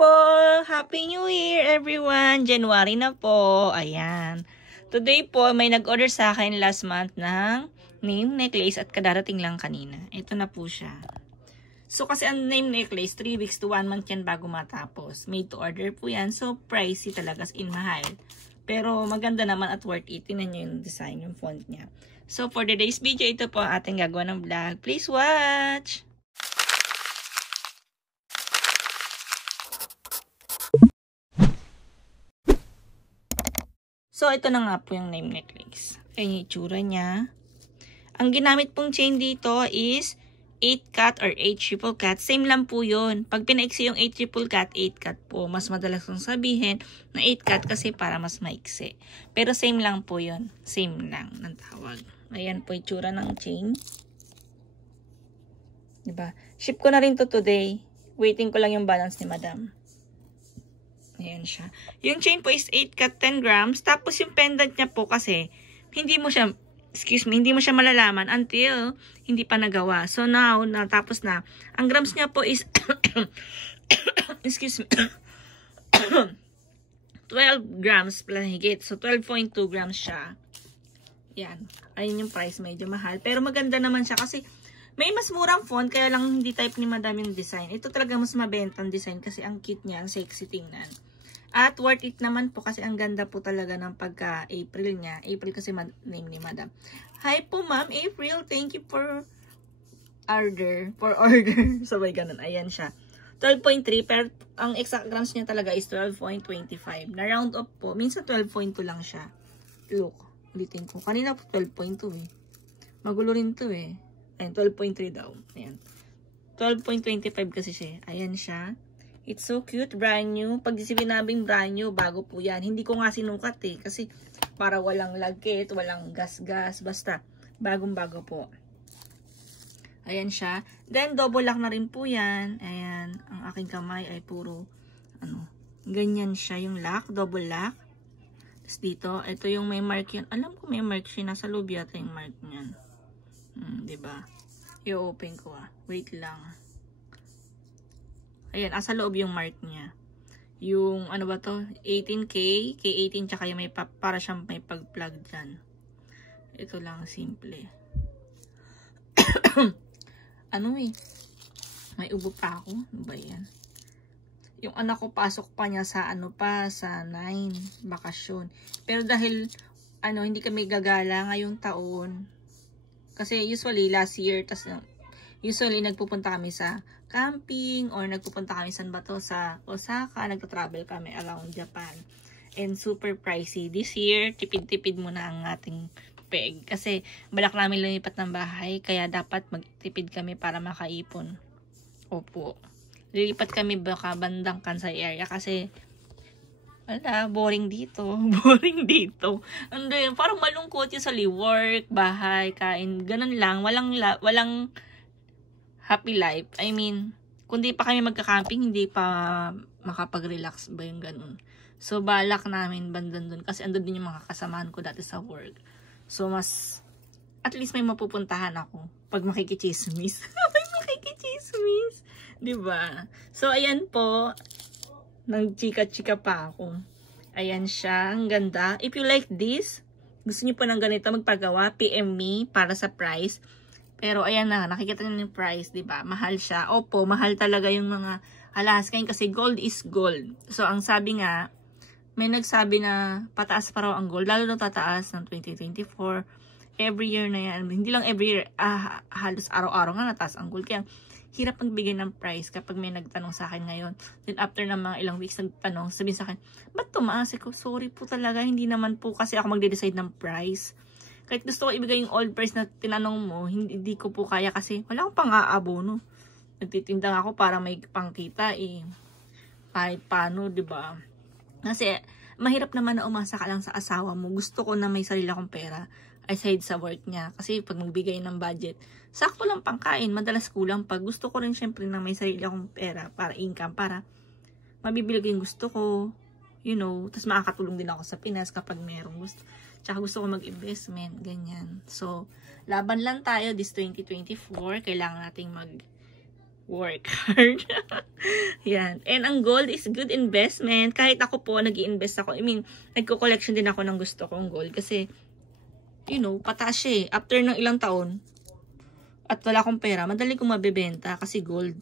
po! Happy New Year everyone! January na po. Ayan. Today po, may nag-order sa akin last month ng name necklace at kadarating lang kanina. Ito na po siya. So, kasi ang name necklace, 3 weeks to 1 month yan bago matapos. Made to order po yan. So, pricey talaga, as in mahal. Pero, maganda naman at worth it. Tingnan nyo yung design, yung font niya. So, for today's video, ito po ang ating gagawa ng vlog. Please watch! So, ito na nga po yung name necklace. Ayan yung itsura niya. Ang ginamit pong chain dito is 8 cat or 8 triple cat. Same lang po yun. Pag pinaiksi yung 8 triple cat, 8 cat po. Mas madalas kong sabihin na 8 cat kasi para mas maiksi. Pero same lang po yun. Same lang ng tawag. Ayan po itsura ng chain. Diba? Ship ko na rin to today. Waiting ko lang yung balance ni madam. Ayan siya. Yung chain po is 8 cat 10 grams. Tapos yung pendant niya po kasi hindi mo siya malalaman until hindi pa nagawa. So now, natapos na. Ang grams niya po is 12 grams plus higit. So 12.2 grams siya. Yan. Ayun yung price. Medyo mahal. Pero maganda naman siya kasi may mas murang font. Kaya lang hindi type ni madam yung design. Ito talaga mas mabenta ang design kasi ang cute niya. Ang sexy tingnan. At worth it naman po kasi ang ganda po talaga ng pagka-April niya. April kasi name ni madam. Hi po ma'am April. Thank you for order. Sabay ganun. Ayan siya. 12.3 pero ang exact grams niya talaga is 12.25. Na round up po. Minsan 12.2 lang siya. Look. Ulitin ko. Kanina po 12.2 eh. Magulo rin to eh. Ayan. 12.3 daw. Ayan. 12.25 kasi siya. Ayan siya. It's so cute, brand new. Pag sinabing brand new, bago po yan. Hindi ko nga sinukat eh. Kasi para walang lagkit, walang gas-gas. Basta, bagong-bago po. Ayan siya. Then, double lock na rin po yan. Ayan. Ang aking kamay ay puro, ganyan siya yung lock. Double lock. Tapos dito, ito yung may mark yan. Alam ko may mark siya. Nasa loob yata yung mark niyan. Diba? I-open ko ah. Wait lang. Ayan, asa loob yung mark niya. Yung, ano ba to? 18K, K18, tsaka yung may para siyang may pag-plug dyan. Ito lang, simple. May ubo pa ako. Ano ba yan? Yung anak ko, pasok pa niya sa, sa 9, bakasyon. Pero dahil, hindi kami gagala ngayong taon. Kasi usually, last year, usually, nagpupunta kami sa camping or nagpupunta kami sa Osaka. Nagta-travel kami around Japan. And super pricey. This year, tipid-tipid muna ang ating peg. Kasi balak namin lumipat ng bahay. Kaya dapat magtipid kami para makaipon. Opo. Lilipat kami baka bandang Kansai area. Kasi boring dito. Boring dito. Parang malungkot yung sa work, bahay, kain. Ganun lang. Walang happy life. I mean, kung di pa kami magka-camping, hindi pa makapag-relax ba yung ganun. So, balak namin bandan dun. Kasi andun din yung mga kasamahan ko dati sa work. So, at least may mapupuntahan ako. Pag makikichismis. Pag makikichismis. Diba? So, ayan po. Nag-chika-chika pa ako. Ayan siya. Ang ganda. If you like this, gusto niyo po ng ganito magpagawa, PM me para sa price. Pero ayan na, nakikita niyo yung price, 'di ba? Mahal siya. Opo, mahal talaga yung mga alahas ngayon kasi gold is gold. So ang sabi nga, may nagsabi na pataas pa raw ang gold, lalo na tataas ng 2024. Every year na yan. Hindi lang every year, halos araw-araw nga nataas ang gold. Kaya hirap magbigay ng price kapag may nagtanong sa akin ngayon. Then after ng mga ilang weeks nagtanong, sabihin sa akin, ba't tumaas? Ko, sorry po talaga, hindi naman po kasi ako magde-decide ng price. Kahit gusto ko ibigay yung old price na tinanong mo, hindi ko po kaya kasi wala akong pang-aabono. Nagtitindang ako para may pangkita eh. Kahit paano, 'di ba? Kasi mahirap naman na umasa ka lang sa asawa mo. Gusto ko na may sarili akong pera aside sa work niya. Kasi pag magbigay ng budget, sakto lang pangkain, madalas kulang pag gusto ko rin syempre na may sarili akong pera para income, para mabibili ko yung gusto ko. Tapos makakatulong din ako sa Pinas kapag merong gusto. Tsaka gusto ko mag-investment, ganyan. So, laban lang tayo this 2024. Kailangan nating work hard. Yan. And ang gold is good investment. Kahit ako po, nag-i-invest ako. I mean, nagko-collection din ako ng gusto kong gold. Kasi, you know, pataas siya eh. After ng ilang taon, at wala akong pera, madali kong mabibenta kasi gold.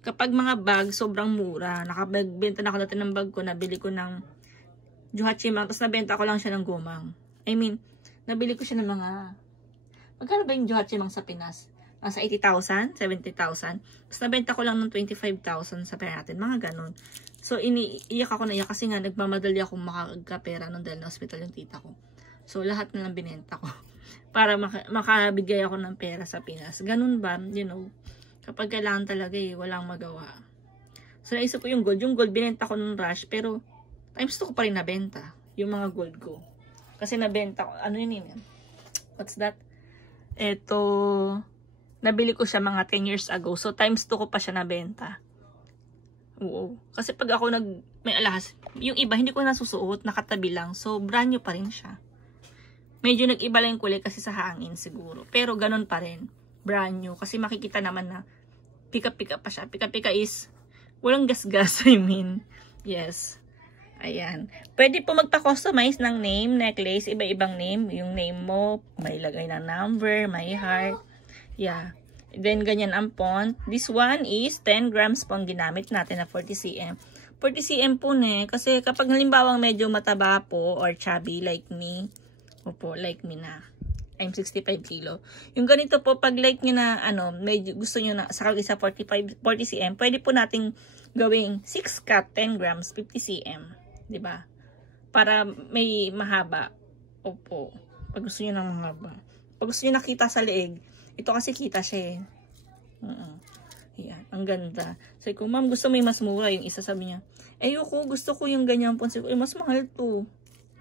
Kapag mga bag, sobrang mura. Nakabagbenta na ako dati ng bag ko, nabili ko ng Juhachimang, tapos nabenta ko lang siya ng gumang. I mean, nabili ko siya ng mga, magkano ba yung Juhachimang sa Pinas? Nasa 80,000, 70,000. Tapos nabenta ko lang ng 25,000 sa pera natin, mga ganun. So, iyak ako na iyak kasi nga, nagmamadali akong makagkapera nung dahil na hospital yung tita ko. So, lahat na lang binenta ko. Para makabigay ako ng pera sa Pinas. Ganun ba? You know, kapag kailangan talaga eh, walang magawa. So, naisip ko yung gold. Yung gold, binenta ko nung rush, pero times 2 ko pa rin nabenta yung mga gold ko. Kasi nabenta ko, ano yun yun? What's that? Ito, nabili ko siya mga 10 years ago. So, times 2 ko pa siya nabenta. Oo. Kasi pag ako may alahas, yung iba, hindi ko nasusuot, nakatabi lang. So, brand new pa rin siya. Medyo nag-iba lang yung kulay kasi sa hangin siguro. Pero, ganun pa rin. Brand new. Kasi makikita naman na pika-pika pa siya. Pika-pika is, walang gas-gas, I mean. Yes. Ayan. Pwede po magpa-customize ng name, necklace, iba-ibang name. Yung name mo, may lagay ng number, may heart. Yeah. Then, ganyan ang font. This one is 10 grams po ang ginamit natin na 40 cm. 40 cm po ne. Kasi kapag halimbawang medyo mataba po or chubby like me, opo, like me na. I'm 65 kilo. Yung ganito po, pag like nyo na, medyo gusto nyo na, sa isa 40 cm, pwede po nating gawing 6 cut, 10 grams, 50 cm. Diba? Para may mahaba. Opo. Pag gusto nyo ng mahaba. Pag gusto nyo nakita sa leeg, ito kasi kita siya eh. Yan. Ang ganda. Sabi ko, ma'am, gusto mo yung mas mura? Yung isa sabi niya, ayoko, gusto ko yung ganyan po. Sabi ko, mas mahal to.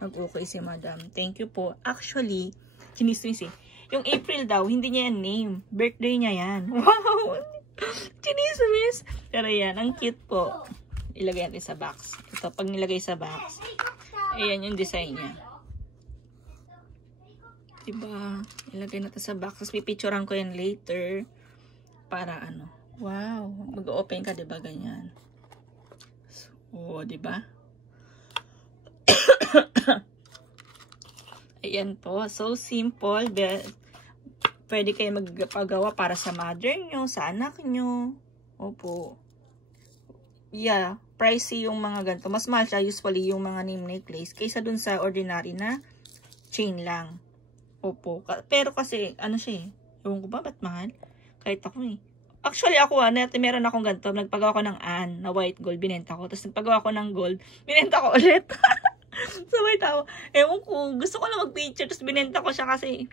Nag-okay si madam. Thank you po. Actually, chinismis eh. Yung April daw, hindi niya yan name. Birthday niya yan. Wow! Chinismis. Pero yan, ang cute po. Ilagay natin sa box. Ito, pag nilagay sa box, ayan yung design niya. Diba? Ilagay natin sa box. Tapos pipicturean ko yan later. Para ano. Wow. Mag-open ka, diba? Ganyan. So, diba? Ayan po. So, simple. Pwede kayo magpagawa para sa mother nyo, sa anak nyo. Opo. Yeah, pricey yung mga ganito. Mas mahal siya usually yung mga name necklace kaysa dun sa ordinary na chain lang. Opo. Pero kasi, ano siya eh. Ewan ko ba, ba't mahal? Kahit ako eh. Actually ako meron akong ganito. Nagpagawa ko ng Ann na white gold, binenta ko. Tapos nagpagawa ko ng gold, binenta ko ulit. Sabay tawa. Ewan ko, gusto ko na mag-picture. Tapos binenta ko siya kasi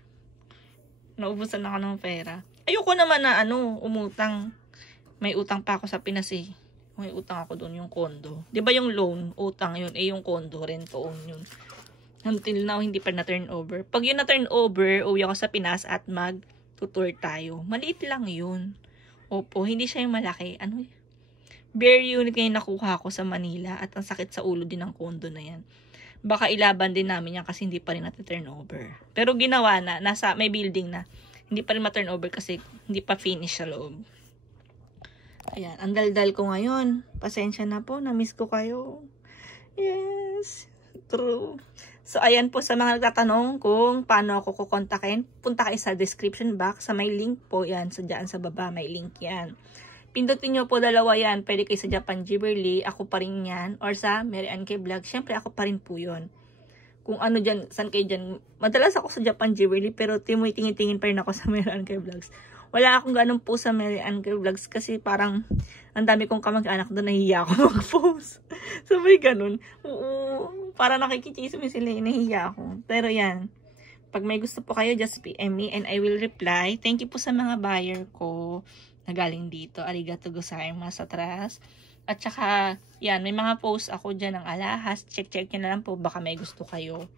naubusan ako ng pera. Ayoko naman na umutang. May utang pa ako sa Pinas eh. May utang ako doon, yung condo. Di ba yung loan, utang yun, yung condo, rent-to-own yun. Until now, hindi pa na-turn over. Pag yun na-turn over, uwi ako sa Pinas at mag-tutor tayo. Maliit lang yun. Opo, hindi siya yung malaki. Bare unit ngayon nakuha ko sa Manila at ang sakit sa ulo din ng condo na yan. Baka ilaban din namin yan kasi hindi pa rin na-turn over. Pero ginawa na, may building na. Hindi pa rin ma-turn over kasi hindi pa finish sa loob. Ayan, ang daldal ko ngayon. Pasensya na po, na-miss ko kayo. Yes, true. So, ayan po sa mga nagtatanong kung paano ako kukontakin. Punta kayo sa description box. Sa may link po yan. Dyan sa baba, may link yan. Pindutin nyo po dalawa yan. Pwede kayo sa Japan Giverly. Ako pa rin yan. Or sa Mary Ann K Vlog. Siyempre, ako pa rin po yun. Kung ano dyan, saan kayo dyan. Madalas ako sa Japan Giverly. Pero tingin-tingin pa rin ako sa Mary Ann K Vlogs. Wala akong ganun po sa Mary Ann K Vlogs kasi parang ang dami kong kamag-anak doon, nahihiya ako mag-post. So may ganun. Oo, para nakikichismis sila, nahihiya ako. Pero yan, pag may gusto po kayo, just PM me and I will reply. Thank you po sa mga buyer ko na galing dito. Arigato gozaimasu sa atras. At saka, yan, may mga post ako dyan ng alahas. Check nyo na lang po, baka may gusto kayo.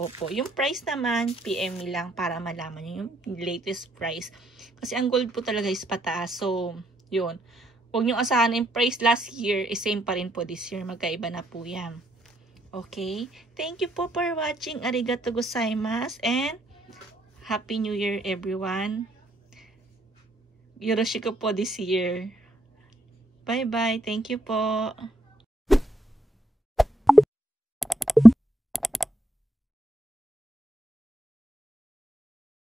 Opo, yung price naman, PM me lang para malaman nyo yung latest price. Kasi ang gold po talaga is pataas. So, yun. Huwag nyo asahan yung price last year, is same pa rin po this year. Magkaiba na po yan. Okay? Thank you po for watching. Arigato gozaimasu. And, Happy New Year everyone. Yoroshiku po this year. Bye-bye. Thank you po.